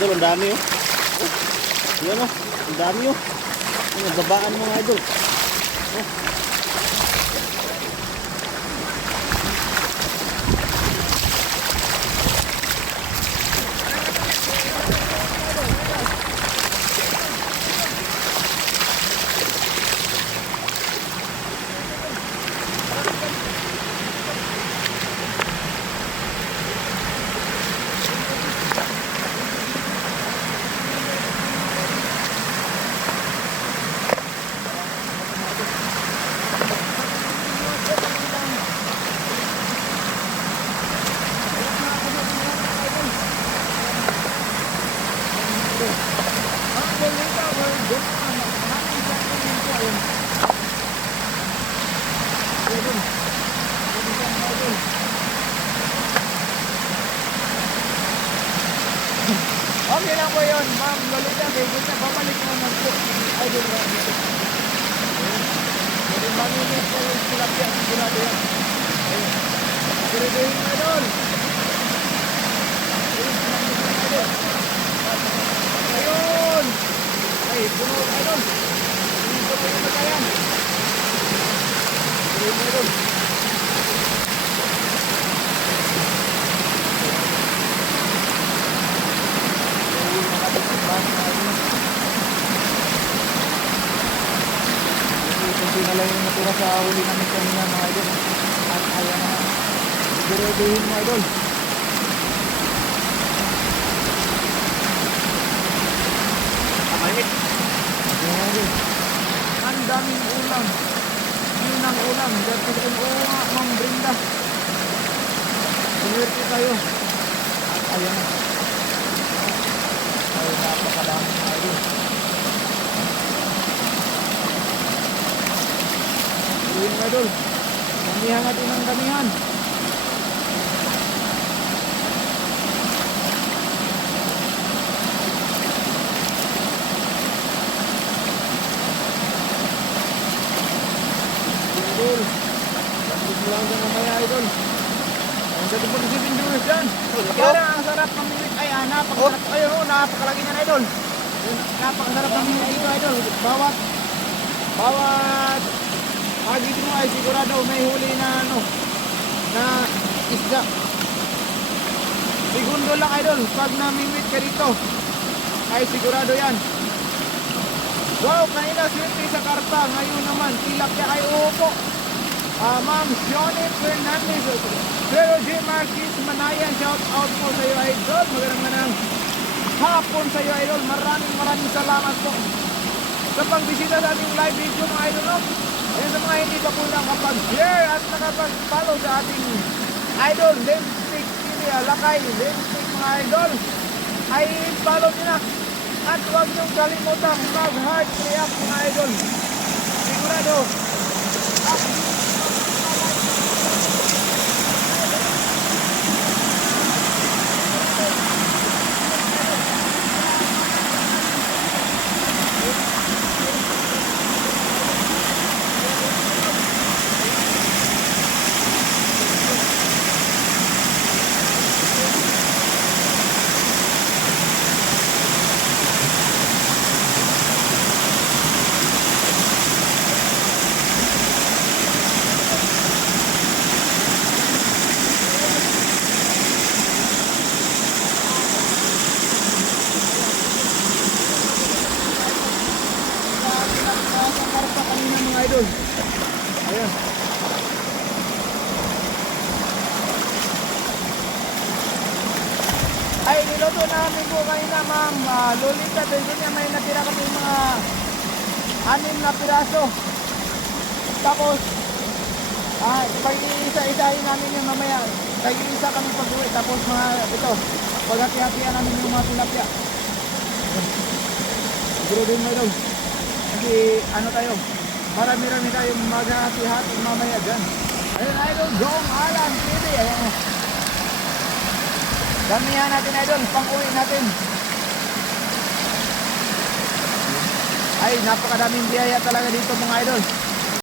idol, ang dami oh. Yan oh, ang dami oh. Ang babaan mga idol. Oh. Okay lang po yun, Ma'am Lolita. Bigit na babalik naman po. Idol na dito. Jadi manginit po yung tilapia. Sigurado yan. Ayun. Siguraduhin mo idol. Ayun. Ay, puno idol. Dito po yung magayan. Siguraduhin mo idol. Kunti na lang yung natira sa huli namin kanina mga idol. At ayan na. Siguraduhin mo idol. Mainit. Grabe. Ang daming ulam. Yun ang ulam. Dati rin oo nga, Ma'am Brenda. Suwerte tayo. At ayan na. Ay, napakadaming mga idol. Yun mga idol. Damihan natin ang damihan. Idol. Ganti mo lang dyan mamaya idol. Ang dati po si Vinduros dyan. Kaya ang sarap mamimit. Ay, napakasarap. Ayun, napakalaki na idol. Napakasarap mamimit dito idol. Bawat pagit mo ay sigurado may huli na ano na isda. Segundo lang idol pag namimit ka dito ay sigurado yan. Wow, kanina swerte sa karpa. Ngayon naman tilapia ay upo. Ma'am Shoni Fernandez, Pero J. Marquez Manayan, shout out po sa iyo idol. Magandang hapon sa iyo idol. Maraming salamat po sa pagbisita sa ating live video mga idol no? Ayun sa mga hindi pa po nakapag-share at nakapag-follow sa ating idol Lemstick TV, Lakay Lemstick mga idol, ay follow nyo na at huwag nyong kalimutan mag-heart react mga idol. Sigurado idol. Ayan. Ay, niluto namin po kanina Ma'am Lolita. Dito niya may natira kami mga 6 na piraso. Tapos pag-iisa-isahin namin yung mamaya. Pag-iisa kami pag-uwi. Tapos mga ito, paghati-hatian namin yung mga tilapia. Siguro din mo idol. Kasi ano tayo, marami-rami tayong maghahati-hati mamaya dyan. Ayun idol, Dong Alan TV. Ayan. Damihan natin idol, pang-uwi natin. Ay, napakadaming biyaya talaga dito mga idol.